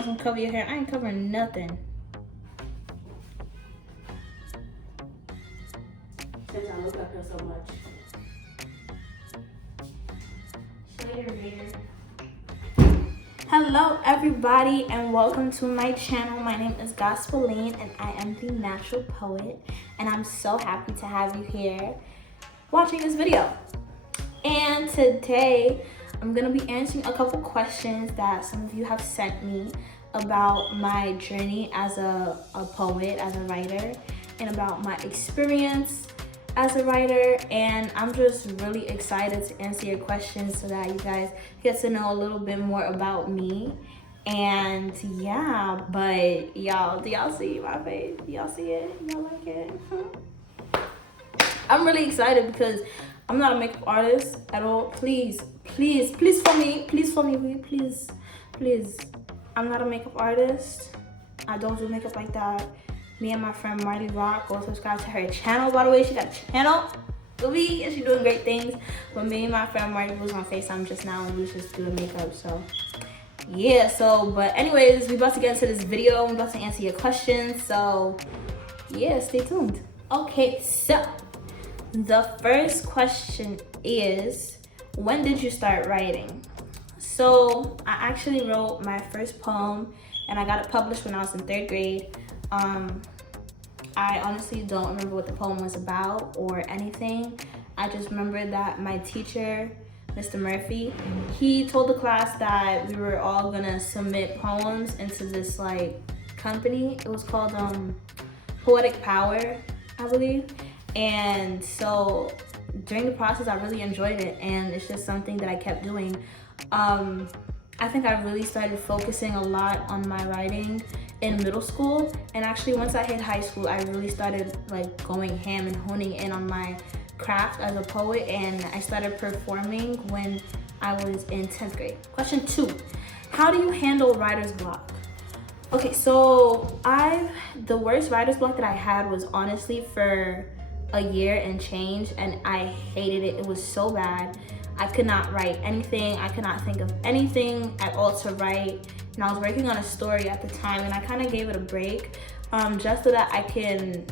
I'm gonna cover your hair. I ain't covering nothing. Since I look up here so much. Hello everybody and welcome to my channel. My name is Gospeline and I am the natural poet, and I'm so happy to have you here watching this video. And today I'm gonna be answering a couple questions that some of you have sent me about my journey as a poet, as a writer, and about my experience as a writer. And I'm just really excited to answer your questions so that you guys get to know a little bit more about me. And yeah, but y'all, do y'all see my face? Y'all see it? Y'all like it? I'm really excited because I'm not a makeup artist at all. Please for me, please. I'm not a makeup artist. I don't do makeup like that. Me and my friend Marty Rock, go subscribe to her channel, by the way. She got a channel with me and she's doing great things. But me and my friend Marty was on FaceTime just now and we was just doing makeup. So yeah, but anyways, we about to get into this video. I'm about to answer your questions. So yeah, stay tuned. Okay, so the first question is, when did you start writing? So I actually wrote my first poem and I got it published when I was in 3rd grade. I honestly don't remember what the poem was about or anything. I just remember that my teacher, Mr. Murphy, he told the class that we were all gonna submit poems into this like company. It was called Poetic Power, I believe. And so during the process, I really enjoyed it, and it's just something that I kept doing. I think I really started focusing a lot on my writing in middle school, and actually once I hit high school, I really started like going ham and honing in on my craft as a poet, and I started performing when I was in 10th grade. Question 2, how do you handle writer's block? Okay, so the worst writer's block that I had was honestly for a year and change, and I hated it. It was so bad. I could not write anything. I could not think of anything at all to write. And I was working on a story at the time, and I kind of gave it a break just so that I can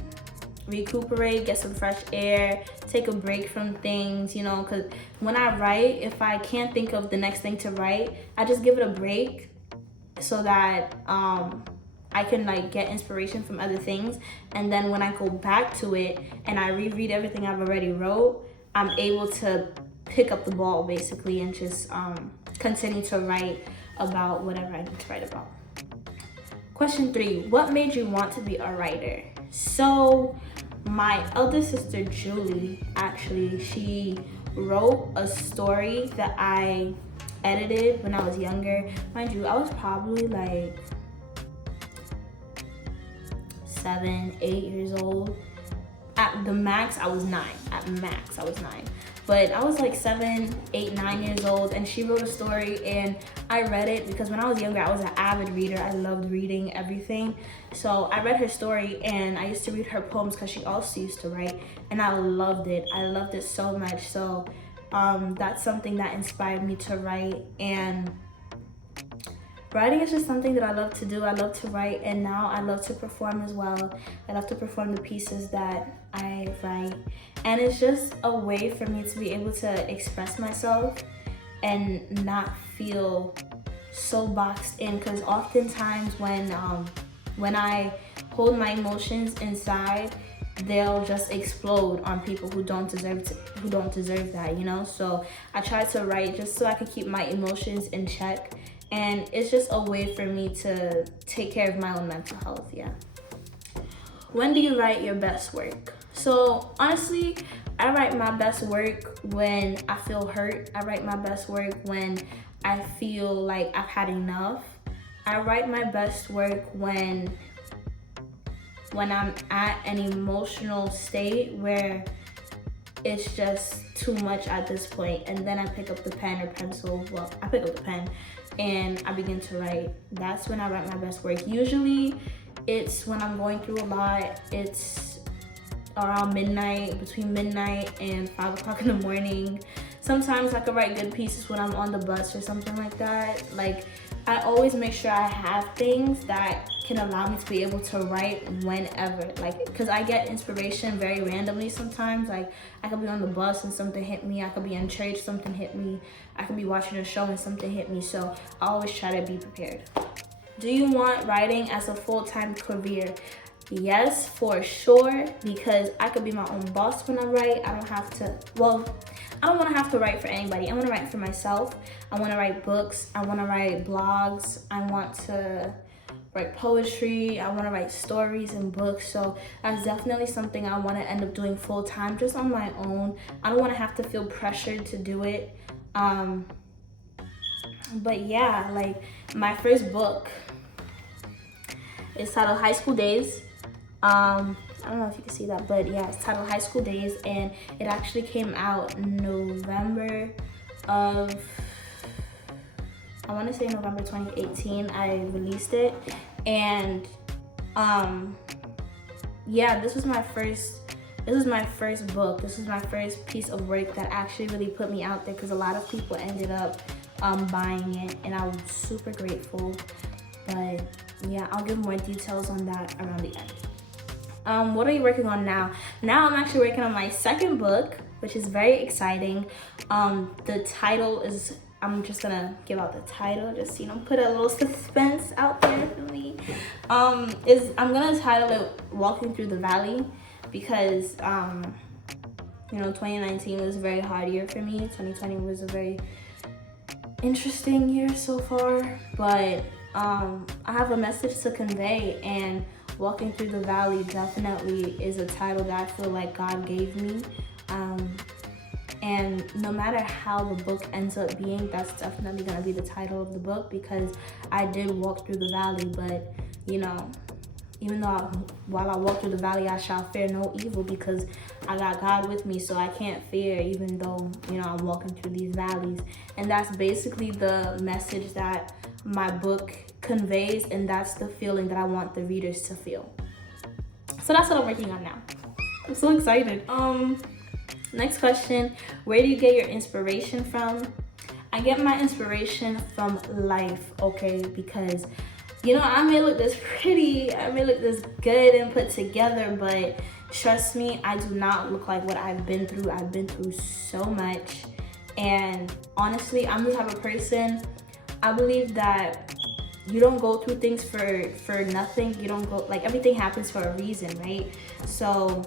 recuperate, get some fresh air, take a break from things, you know, because when I write, if I can't think of the next thing to write, I just give it a break so that I can like get inspiration from other things. And then when I go back to it and I reread everything I've already wrote, I'm able to pick up the ball basically and just continue to write about whatever I need to write about. Question 3, what made you want to be a writer? So my elder sister Julie, actually, she wrote a story that I edited when I was younger. Mind you, I was probably like 7, 8 years old. At the max, I was 9. But I was like 7, 8, 9 years old, and she wrote a story and I read it because when I was younger, I was an avid reader. I loved reading everything. So I read her story and I used to read her poems because she also used to write, and I loved it. I loved it so much. So that's something that inspired me to write, and writing is just something that I love to do. I love to write, and now I love to perform as well. I love to perform the pieces that I write, and it's just a way for me to be able to express myself and not feel so boxed in, because oftentimes when I hold my emotions inside, they'll just explode on people who don't deserve that, you know. So I try to write just so I can keep my emotions in check, and it's just a way for me to take care of my own mental health. Yeah. When do you write your best work? So honestly, I write my best work when I feel hurt. I write my best work when I feel like I've had enough. I write my best work when I'm at an emotional state where it's just too much at this point, and then I pick up the pen or pencil. Well, I pick up the pen and I begin to write. That's when I write my best work. Usually it's when I'm going through a lot. It's around midnight, between midnight and 5 o'clock in the morning. Sometimes I could write good pieces when I'm on the bus or something like that. Like I always make sure I have things that can allow me to be able to write whenever, like, because I get inspiration very randomly sometimes. Like, I could be on the bus and something hit me, I could be in church, something hit me, I could be watching a show and something hit me. So I always try to be prepared. Do you want writing as a full-time career? Yes, for sure, because I could be my own boss when I write. I don't have to, well, I don't want to have to write for anybody. I want to write for myself. I want to write books. I want to write blogs. I want to write poetry. I want to write stories and books. So that's definitely something I want to end up doing full time, just on my own. I don't want to have to feel pressured to do it. But yeah, like, my first book is titled High School Days. I don't know if you can see that, but yeah, it's titled High School Days, and it actually came out November of, I want to say November 2018. I released it, and yeah, this was my first book. This was my first piece of work that actually really put me out there, because a lot of people ended up buying it, and I was super grateful. But yeah, I'll give more details on that around the end. What are you working on now? Now I'm actually working on my second book, which is very exciting. The title is, I'm just gonna give out the title, just, you know, put a little suspense out there for me. I'm gonna title it Walking Through the Valley, because you know, 2019 was a very hard year for me. 2020 was a very interesting year so far, but I have a message to convey, and Walking Through the Valley definitely is a title that I feel like God gave me. And no matter how the book ends up being, that's definitely gonna be the title of the book, because I did walk through the valley. But, you know, even though while I walk through the valley, I shall fear no evil, because I got God with me, so I can't fear, even though, you know, I'm walking through these valleys. And that's basically the message that my book conveys, and that's the feeling that I want the readers to feel. So that's what I'm working on now. I'm so excited. Next question, where do you get your inspiration from? I get my inspiration from life, okay? Because, you know, I may look this pretty, I may look this good and put together, but trust me, I do not look like what I've been through. I've been through so much. And honestly, I'm the type of person, I believe that you don't go through things for nothing. You don't go, like, everything happens for a reason, right? So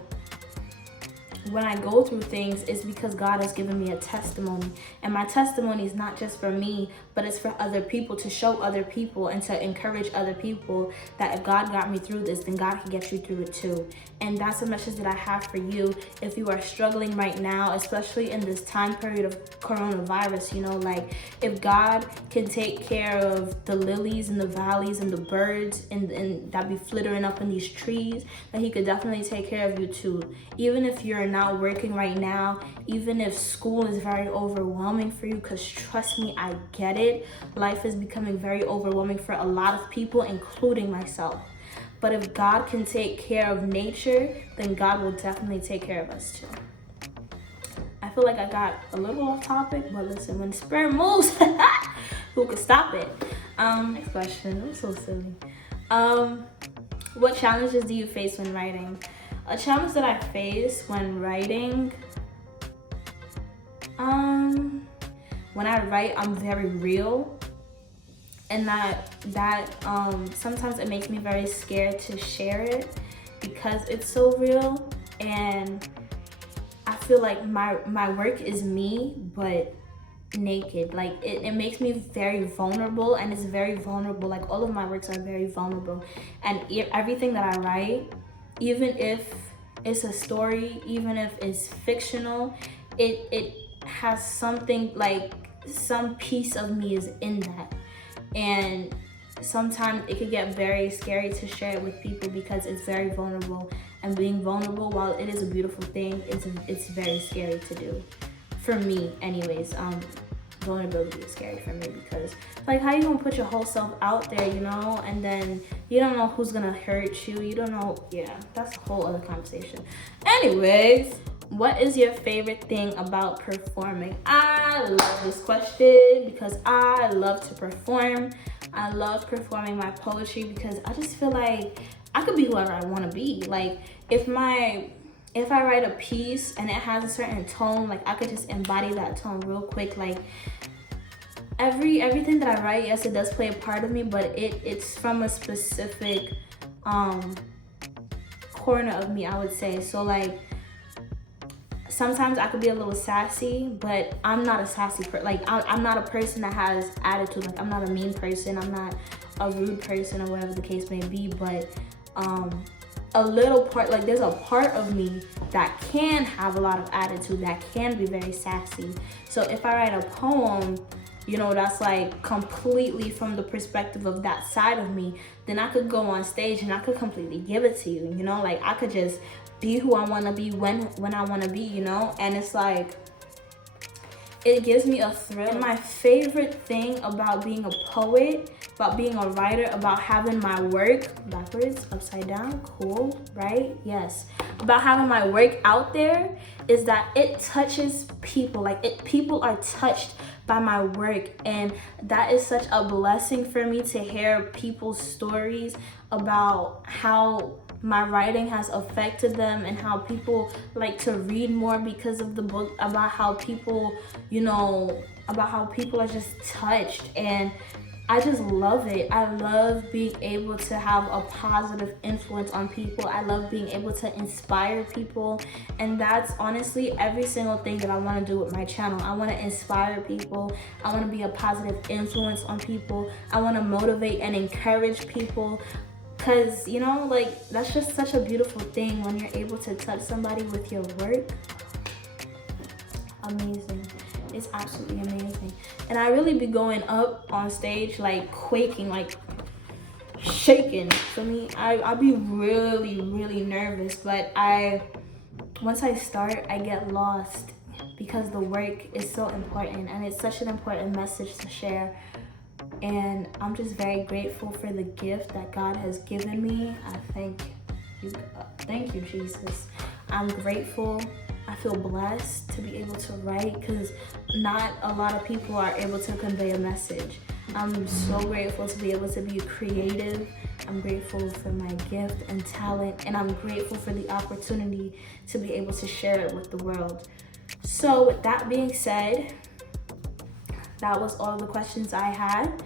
when I go through things, it's because God has given me a testimony. And my testimony is not just for me, but it's for other people, to show other people and to encourage other people that if God got me through this, then God can get you through it too. And that's a message that I have for you. If you are struggling right now, especially in this time period of coronavirus, you know, like, if God can take care of the lilies and the valleys and the birds and that be flittering up in these trees, then he could definitely take care of you too. Even if you're not working right now, even if school is very overwhelming for you, because trust me, I get it. Life is becoming very overwhelming for a lot of people, including myself. But if God can take care of nature, then God will definitely take care of us too. I feel like I got a little off topic, but listen, when the spirit moves, who could stop it? Next question. I'm so silly. What challenges do you face when writing? A challenge that I face when writing, when I write, I'm very real, and that sometimes it makes me very scared to share it, because it's so real, and I feel like my work is me, but naked. Like, it makes me very vulnerable, and it's very vulnerable. Like, all of my works are very vulnerable, and everything that I write, even if it's a story, even if it's fictional, it has something, like, some piece of me is in that. And sometimes it could get very scary to share it with people, because it's very vulnerable. And being vulnerable, while it is a beautiful thing, it's very scary to do. For me, anyways. Vulnerability is scary for me, because, like, how you gonna put your whole self out there, you know, and then you don't know who's gonna hurt you, you don't know. Yeah, that's a whole other conversation. Anyways, what is your favorite thing about performing? I love this question because I love to perform. I love performing my poetry because I just feel like I could be whoever I want to be. Like if I write a piece and it has a certain tone, like I could just embody that tone real quick. Like everything that I write, yes, it does play a part of me, but it's from a specific corner of me, I would say. So like sometimes I could be a little sassy, but I'm not a sassy person. Like I'm not a person that has attitude. Like I'm not a mean person. I'm not a rude person or whatever the case may be. But a little part, like there's a part of me that can have a lot of attitude, that can be very sassy. So if I write a poem, you know, that's like completely from the perspective of that side of me, then I could go on stage and I could completely give it to you, you know, like I could just be who I want to be when I want to be, you know. And it's like it gives me a thrill. And my favorite thing about being a poet, about being a writer, about having my work backwards, upside down, cool, right? Yes. About having my work out there is that it touches people. Like people are touched by my work, and that is such a blessing for me to hear people's stories about how my writing has affected them and how people like to read more because of the book, about how people, you know, about how people are just touched. And I just love it. I love being able to have a positive influence on people. I love being able to inspire people. And that's honestly every single thing that I want to do with my channel. I want to inspire people. I want to be a positive influence on people. I want to motivate and encourage people. Because, you know, like, that's just such a beautiful thing when you're able to touch somebody with your work. Amazing. It's absolutely amazing. And I really be going up on stage, like, quaking, like, shaking. For me, I'll be really, really nervous. But once I start, I get lost because the work is so important. And it's such an important message to share. And I'm just very grateful for the gift that God has given me. I thank you, Jesus. I'm grateful. I feel blessed to be able to write because not a lot of people are able to convey a message. I'm so grateful to be able to be creative. I'm grateful for my gift and talent, and I'm grateful for the opportunity to be able to share it with the world. So with that being said, that was all the questions I had.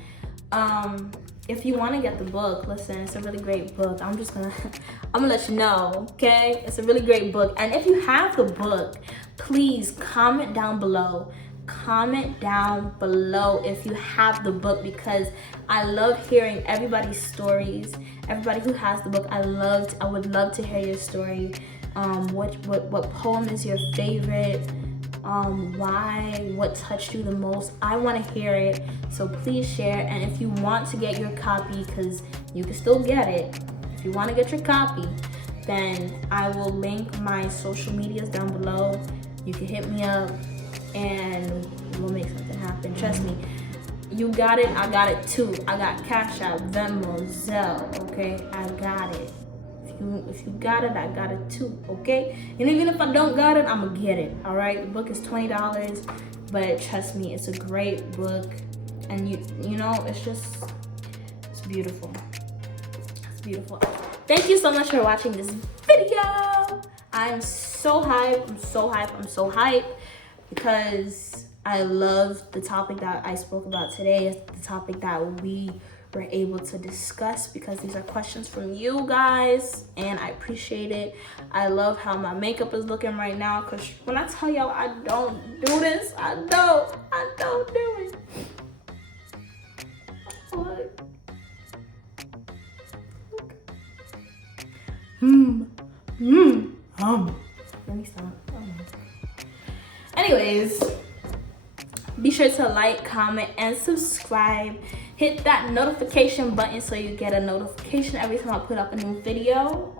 If you want to get the book, listen, it's a really great book. I'm gonna let you know, okay? It's a really great book. And if you have the book, please comment down below. Comment down below if you have the book, because I love hearing everybody's stories. Everybody who has the book, I would love to hear your story. What poem is your favorite? Why, what touched you the most? I want to hear it, so please share. And if you want to get your copy, because you can still get it, if you want to get your copy, then I will link my social medias down below. You can hit me up and we'll make something happen. Trust me, you got it, I got it too. I got Cash App, Venmo, Zelle, okay? I got it. If you got it, I got it too, okay? And even if I don't got it, I'm gonna get it, all right? The book is $20, but trust me, it's a great book. And you know, it's beautiful. It's beautiful. Thank you so much for watching this video. I'm so hyped, I'm so hyped because I love the topic that I spoke about today. It's the topic that we were able to discuss because these are questions from you guys, and I appreciate it. I love how my makeup is looking right now, because when I tell y'all I don't do this, I don't do it. What? Let me stop. Anyways, be sure to like, comment, and subscribe. Hit that notification button so you get a notification every time I put up a new video.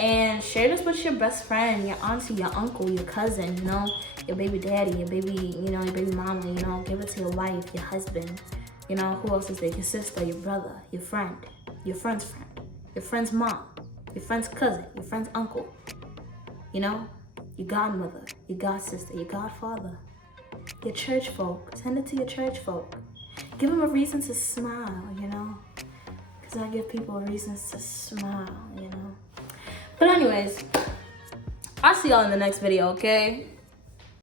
And share this with your best friend, your auntie, your uncle, your cousin, you know, your baby daddy, your baby, you know, your baby mama, you know, give it to your wife, your husband, you know, who else is there? Your sister, your brother, your friend, your friend's friend, your friend's mom, your friend's cousin, your friend's uncle, you know, your godmother, your godsister, your godfather, your church folk. Send it to your church folk. Give them a reason to smile, you know, because I give people reasons to smile, you know. But anyways, I'll see y'all in the next video, okay?